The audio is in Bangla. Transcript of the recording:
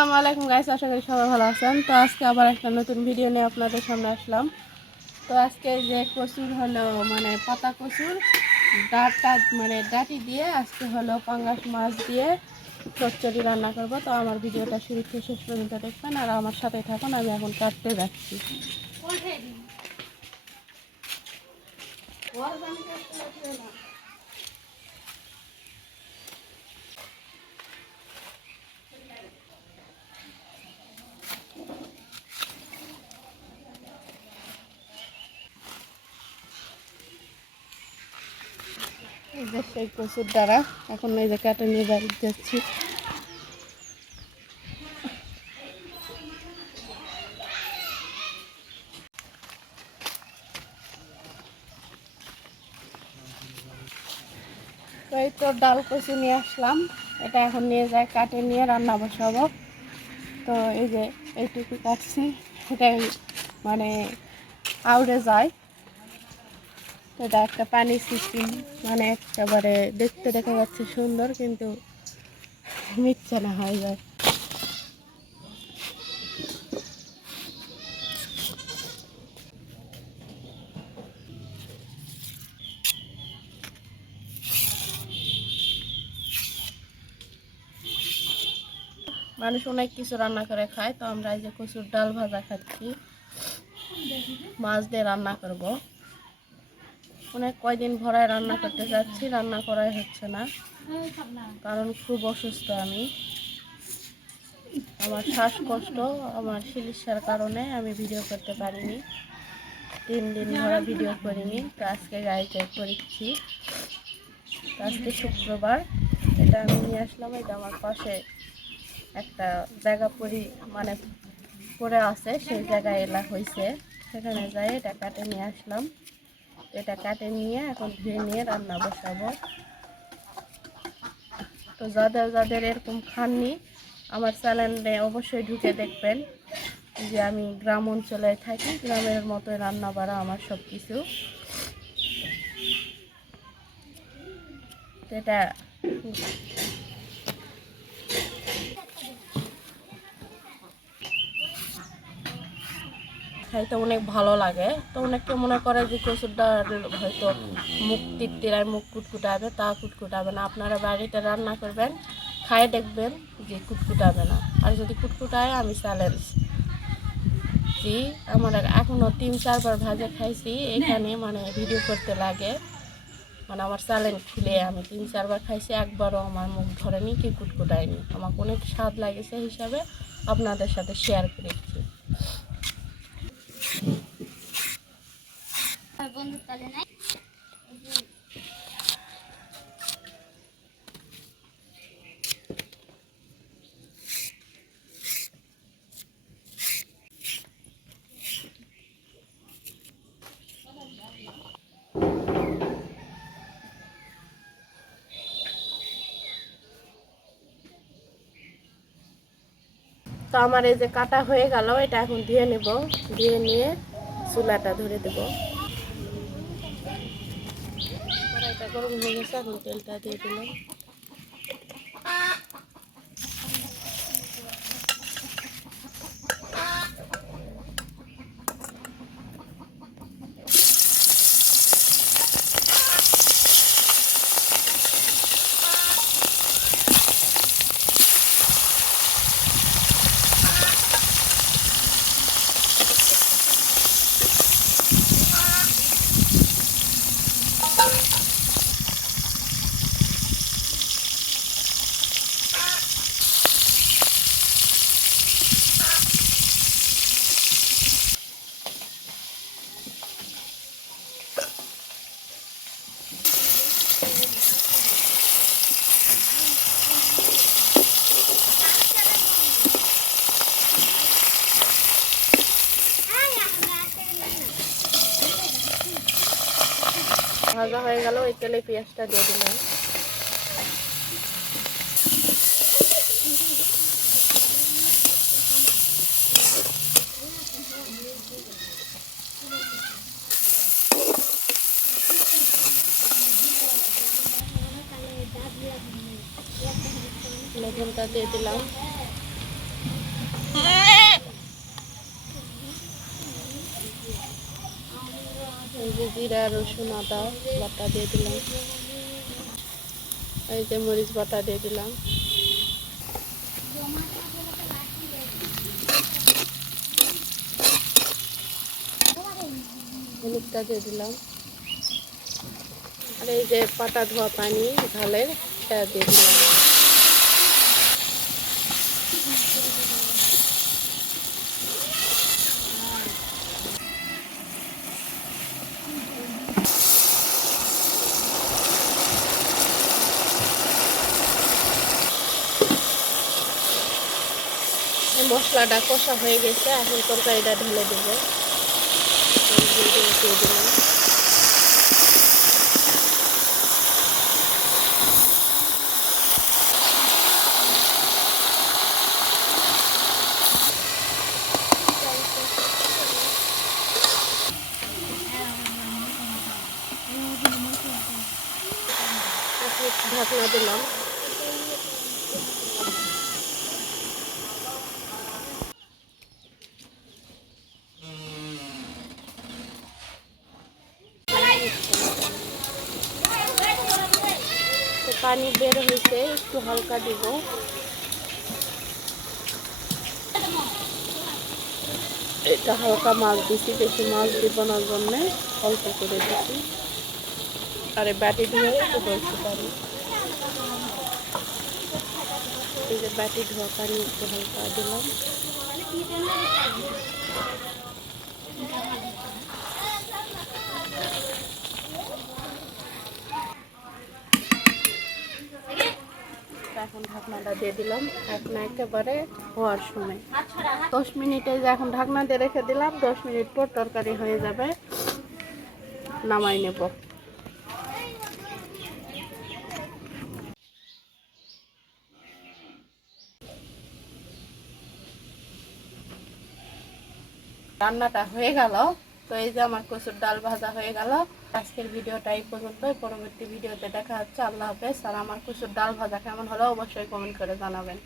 আসসালামু আলাইকুম গাইস, আশা করি সবাই ভালো আছেন। তো আজকে আবার একটা নতুন ভিডিও নিয়ে আপনাদের সামনে আসলাম। তো আজকে যে কচুর হলো মানে পাতা কচুর ডাটি দিয়ে আজকে হলো পাঙ্গাস মাছ দিয়ে চচ্চড়ি রান্না করব। তো আমার ভিডিওটা শুরু থেকে শেষ পর্যন্ত দেখবেন আর আমার সাথে থাকুন। আমি এখন কাটতে যাচ্ছি। এই যে সেই কচুর দ্বারা এখন এই যে কাটে নিয়ে বাড়ি যাচ্ছি। তো এই তো ডাল কচু নিয়ে আসলাম, এটা এখন নিয়ে যায় কাটে নিয়ে রান্না বসাবো। তো এই যে এইটুকু কাটছি, এটাই মানে আউড়ে যায়। এটা একটা পানি সিস্টেম, মানে একেবারে দেখতে দেখা যাচ্ছে সুন্দর, কিন্তু মিথ্যা না হয়ে যায়। মানুষ অনেক কিছু রান্না করে খায়, তো আমরা এই যে কচুর ডাল ভাজা খাচ্ছি, মাছ দিয়ে রান্না করব। অনেক কয়দিন ভরায় রান্না করতে যাচ্ছি, রান্না করাই হচ্ছে না, কারণ খুব অসুস্থ আমি। আমার শ্বাসকষ্ট, আমার চিকিৎসার কারণে আমি ভিডিও করতে পারিনি, 3 দিন ধরে ভিডিও করিনি। তো আজকে গাড়ি চেক করেছি, আজকে শুক্রবার। এটা আমি নিয়ে আসলাম, এটা আমার পাশে একটা জায়গা মানে পড়ে আছে, সেই জায়গায় এলা হয়েছে, সেখানে যাই এটা কাটে নিয়ে আসলাম। এটা কাটে নিয়ে এখন ধুয়ে নিয়ে রান্না বসাবো। তো যাদের যাদের এরকম খাননি, আমার চ্যানেলে অবশ্যই ঢুকে দেখবেন যে আমি গ্রাম অঞ্চলে থাকি, গ্রামের মতো রান্না বাড়া আমার সব কিছু। এটা খাইতে অনেক ভালো লাগে। তো অনেকে মনে করে যে কচুরটা হয়তো মুখ টিটটিরায় মুখ কুটকুটাবে, তা কুটকুটাবে না। আপনারা বাড়িতে রান্না করবেন, খাই দেখবেন যে কুটকুটাবে না। আর যদি কুটকুটায়, আমি চ্যালেঞ্জ জি, আমার এখনও 3-4 বার ভাজা খাইছি, এখানে মানে ভিডিও করতে লাগে, মানে আমার চ্যালেঞ্জ খুলে আমি 3-4 বার খাইছি, একবারও আমার মুখ ধরেনি কি কুটকুটায়নি। আমাকে অনেক স্বাদ লাগেছে হিসাবে আপনাদের সাথে শেয়ার করেছি। তো আমার এই যে কাটা হয়ে গেল, এটা এখন ধুয়ে নেব, ধুয়ে নিয়ে চুলাটা ধরে দেব। কড়াইটা গরম হয়ে গেছে, এখন তেলটা দিয়ে দিলাম। ভাজা হয়ে গেল, এই তেলে পেঁয়াজটা দিয়ে দিলাম। লবণটা দিয়ে দিলাম। যে জিরা রসুন আদা বাটা দিয়ে দিলাম, এই যে মরিচ বাটা দিয়ে দিলাম, হলুদটা দিয়ে দিলাম, আর এই যে পাটা ধোয়া পানি ঝালের এটা দিয়ে দিলাম। মশলাটা কষা হয়ে গেছে, এখন তরকারিটা ঢেলে দেবো। দিয়ে দিলাম, ঢাকনা দিলাম। পানি বের হয়েছে, একটু হালকা দিব। এটা হালকা মাছ দিছি, বেশি মাছ দিব না জন্য অল্প করে দিছি। আর বাটি দিয়ে একটু বলতে পারি, এই যে বাটি ধোয়া পানি একটু হালকা দিলাম। এখন ঢাকনাটা দিয়ে দিলাম, ঢাকনা একেবারে হওয়ার সময় 10 মিনিটে যে এখন ঢাকনা দিয়ে রেখে দিলাম, 10 মিনিট পর তরকারি হয়ে যাবে, নামাই নেব। রান্নাটা হয়ে গেল, তো এই যে আমার কচুর ডাল ভাজা হয়ে গেল। আজকের ভিডিওটা এই পর্যন্ত, পরবর্তী ভিডিওতে দেখা হচ্ছে। আল্লাহ হাফেজ। আর আমার কচুর ডাল ভাজা কেমন হলো অবশ্যই কমেন্ট করে জানাবেন।